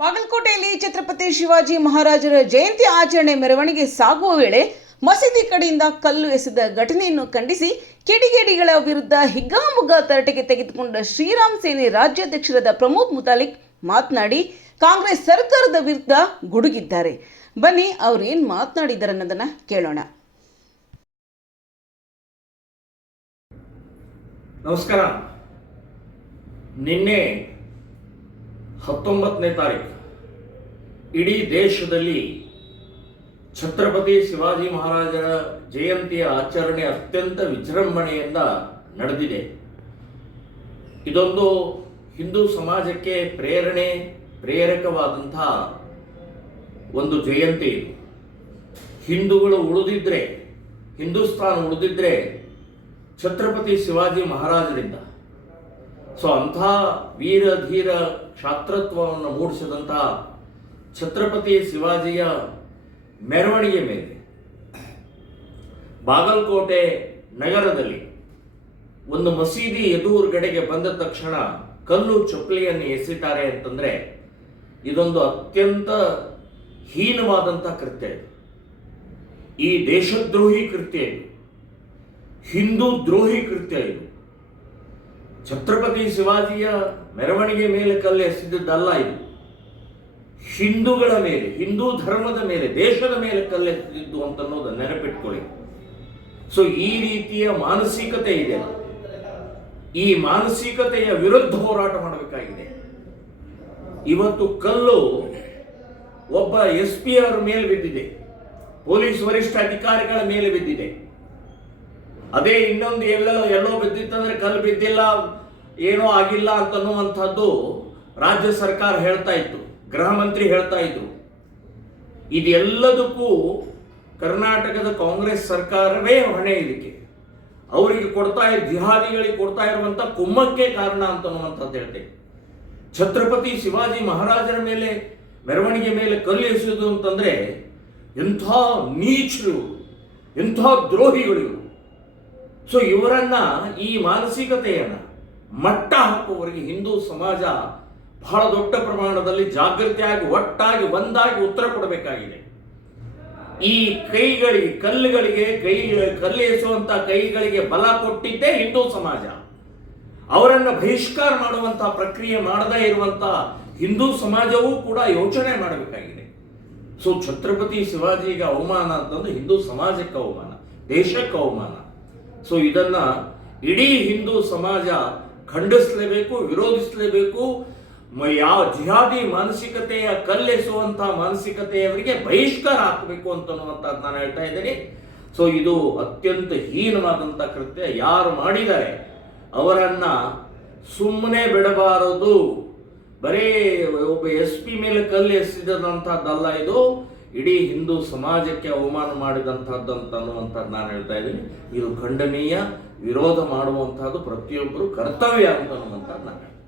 ಬಾಗಲಕೋಟೆಯಲ್ಲಿ ಛತ್ರಪತಿ ಶಿವಾಜಿ ಮಹಾರಾಜರ ಜಯಂತಿ ಆಚರಣೆ ಮೆರವಣಿಗೆ ಸಾಗುವ ವೇಳೆ ಮಸೀದಿ ಕಡೆಯಿಂದ ಕಲ್ಲು ಎಸೆದ ಘಟನೆಯನ್ನು ಖಂಡಿಸಿ ಕಿಡಿಗೇಡಿಗಳ ವಿರುದ್ಧ ಹಿಗ್ಗಾಮುಗ್ಗಾ ತರಾಟೆಗೆ ತೆಗೆದುಕೊಂಡ ಶ್ರೀರಾಮ್ ಸೇನೆ ರಾಜ್ಯಾಧ್ಯಕ್ಷರಾದ ಪ್ರಮೋದ್ ಮುತಾಲಿಕ್ ಮಾತನಾಡಿ ಕಾಂಗ್ರೆಸ್ ಸರ್ಕಾರದ ವಿರುದ್ಧ ಗುಡುಗಿದ್ದಾರೆ. ಬನ್ನಿ ಅವರು ಏನು ಮಾತನಾಡಿದ್ದಾರೆ ಅನ್ನೋದನ್ನ ಕೇಳೋಣ. ನಮಸ್ಕಾರ. ನಿನ್ನೆ 19ನೇ ತಾರೀಕು ಇಡೀ ದೇಶದಲ್ಲಿ ಛತ್ರಪತಿ ಶಿವಾಜಿ ಮಹಾರಾಜರ ಜಯಂತಿಯ ಆಚರಣೆ ಅತ್ಯಂತ ವಿಜೃಂಭಣೆಯಿಂದ ನಡೆದಿದೆ. ಇದೊಂದು ಹಿಂದೂ ಸಮಾಜಕ್ಕೆ ಪ್ರೇರಕವಾದಂತಹ ಒಂದು ಜಯಂತಿ. ಹಿಂದೂಗಳು ಉಳಿದಿದ್ರೆ, ಹಿಂದೂಸ್ತಾನ ಉಳಿದಿದ್ರೆ ಛತ್ರಪತಿ ಶಿವಾಜಿ ಮಹಾರಾಜರಿಂದ. ಸೊ ಅಂಥ ವೀರ ಧೀರ ಕ್ಷಾತ್ರತ್ವವನ್ನು ಮೂಡಿಸಿದಂತಹ ಛತ್ರಪತಿ ಶಿವಾಜಿಯ ಮೆರವಣಿಗೆ ಮೇಲೆ ಬಾಗಲಕೋಟೆ ನಗರದಲ್ಲಿ ಒಂದು ಮಸೀದಿ ಎದುರುಗಡೆಗೆ ಬಂದ ತಕ್ಷಣ ಕಲ್ಲು ಚಪ್ಪಲಿಯನ್ನು ಎಸೆತಾರೆ ಅಂತಂದ್ರೆ ಇದೊಂದು ಅತ್ಯಂತ ಹೀನವಾದಂಥ ಕೃತ್ಯ. ಈ ದೇಶದ್ರೋಹಿ ಕೃತ್ಯ ಇದು, ಹಿಂದೂ ದ್ರೋಹಿ ಕೃತ್ಯ ಇದು. ಛತ್ರಪತಿ ಶಿವಾಜಿಯ ಮೆರವಣಿಗೆ ಮೇಲೆ ಕಲ್ಲು ಎಸೆದಿದ್ದಲ್ಲ ಇದು. ಹಿಂದೂಗಳ ಮೇಲೆ, ಹಿಂದೂ ಧರ್ಮದ ಮೇಲೆ, ದೇಶದ ಮೇಲೆ ಕಲ್ಲು ಎಸೆದಿದ್ದು ಅಂತ ಅನ್ನೋದು ನೆನಪಿಟ್ಕೊಳ್ಳಿ. ಸೊ ಈ ರೀತಿಯ ಮಾನಸಿಕತೆ ಇದೆ. ಈ ಮಾನಸಿಕತೆಯ ವಿರುದ್ಧ ಹೋರಾಟ ಮಾಡಬೇಕಾಗಿದೆ. ಇವತ್ತು ಕಲ್ಲು ಒಬ್ಬ SP ಅವರ ಮೇಲೆ ಬಿದ್ದಿದೆ, ಪೊಲೀಸ್ ವರಿಷ್ಠ ಅಧಿಕಾರಿಗಳ ಮೇಲೆ ಬಿದ್ದಿದೆ. ಅದೇ ಇನ್ನೊಂದು ಎಲ್ಲೋ ಬಿದ್ದಿತ್ತಂದ್ರೆ ಕಲ್ಲು ಬಿದ್ದಿಲ್ಲ, ಏನೋ ಆಗಿಲ್ಲ ಅಂತನ್ನುವಂಥದ್ದು ರಾಜ್ಯ ಸರ್ಕಾರ ಹೇಳ್ತಾ ಇತ್ತು, ಗೃಹ ಮಂತ್ರಿ ಹೇಳ್ತಾ ಇದ್ರು. ಇದೆಲ್ಲದಕ್ಕೂ ಕರ್ನಾಟಕದ ಕಾಂಗ್ರೆಸ್ ಸರ್ಕಾರವೇ ಹೊಣೆ. ಇದಕ್ಕೆ ಅವರಿಗೆ ಜಿಹಾದಿಗಳಿಗೆ ಕೊಡ್ತಾ ಇರುವಂತ ಕುಮ್ಮಕ್ಕೆ ಕಾರಣ ಅಂತನ್ನುವಂಥದ್ದು ಹೇಳ್ತೇವೆ. ಛತ್ರಪತಿ ಶಿವಾಜಿ ಮಹಾರಾಜರ ಮೇಲೆ ಮೆರವಣಿಗೆ ಮೇಲೆ ಕಲ್ಲು ಎಸೆಯುವುದು ಅಂತಂದ್ರೆ ಎಂಥ ನೀಚರು, ಎಂಥ ದ್ರೋಹಿಗಳು. ಸೊ ಇವರನ್ನ, ಈ ಮಾನಸಿಕತೆಯನ್ನ ಮಟ್ಟ ಹಾಕುವವರಿಗೆ ಹಿಂದೂ ಸಮಾಜ ಬಹಳ ದೊಡ್ಡ ಪ್ರಮಾಣದಲ್ಲಿ ಜಾಗೃತಿಯಾಗಿ, ಒಟ್ಟಾಗಿ, ಒಂದಾಗಿ ಉತ್ತರ ಕೊಡಬೇಕಾಗಿದೆ. ಈ ಕೈಗಳಿಗೆ, ಕಲ್ಲು ಎಸೆಯುವಂತ ಕೈಗಳಿಗೆ ಬಲ ಕೊಟ್ಟಿದ್ದೇ ಹಿಂದೂ ಸಮಾಜ. ಅವರನ್ನು ಬಹಿಷ್ಕಾರ ಮಾಡುವಂತಹ ಪ್ರಕ್ರಿಯೆ ಮಾಡದೇ ಇರುವಂತಹ ಹಿಂದೂ ಸಮಾಜವೂ ಕೂಡ ಯೋಚನೆ ಮಾಡಬೇಕಾಗಿದೆ. ಸೊ ಛತ್ರಪತಿ ಶಿವಾಜಿಗೆ ಅವಮಾನ ಅಂತಂದ್ರೆ ಹಿಂದೂ ಸಮಾಜಕ್ಕೆ ಅವಮಾನ, ದೇಶಕ್ಕೆ ಅವಮಾನ. ಸೊ ಇದನ್ನ ಇಡೀ ಹಿಂದೂ ಸಮಾಜ ಖಂಡಿಸಲೇಬೇಕು, ವಿರೋಧಿಸಲೇಬೇಕು. ಯಾವ ಜಿಹಾದಿ ಮಾನಸಿಕತೆಯ ಕಲ್ಲೆಸುವಂತಹ ಮಾನಸಿಕತೆಯವರಿಗೆ ಬಹಿಷ್ಕಾರ ಹಾಕಬೇಕು ಅಂತನ್ನುವಂಥದ್ದು ನಾನು ಹೇಳ್ತಾ ಇದ್ದೀನಿ. ಸೊ ಇದು ಅತ್ಯಂತ ಹೀನವಾದಂಥ ಕೃತ್ಯ. ಯಾರು ಮಾಡಿದ್ದಾರೆ ಅವರನ್ನ ಸುಮ್ಮನೆ ಬಿಡಬಾರದು. ಬರೀ ಒಬ್ಬ SP ಮೇಲೆ ಕಲ್ಲು ಎಸೆದಂಥದ್ದಲ್ಲ, ಇದು ಇಡೀ ಹಿಂದೂ ಸಮಾಜಕ್ಕೆ ಅವಮಾನ ಮಾಡಿದಂಥದ್ದು ಅಂತ ಅನ್ನುವಂಥದ್ದು ನಾನು ಹೇಳ್ತಾ ಇದ್ದೀನಿ. ಇದು ಖಂಡನೀಯ, ವಿರೋಧ ಮಾಡುವಂಥದ್ದು ಪ್ರತಿಯೊಬ್ಬರು ಕರ್ತವ್ಯ ಅಂತ ಅನ್ನುವಂಥದ್ದು ನಾನು ಹೇಳ್ತೀನಿ.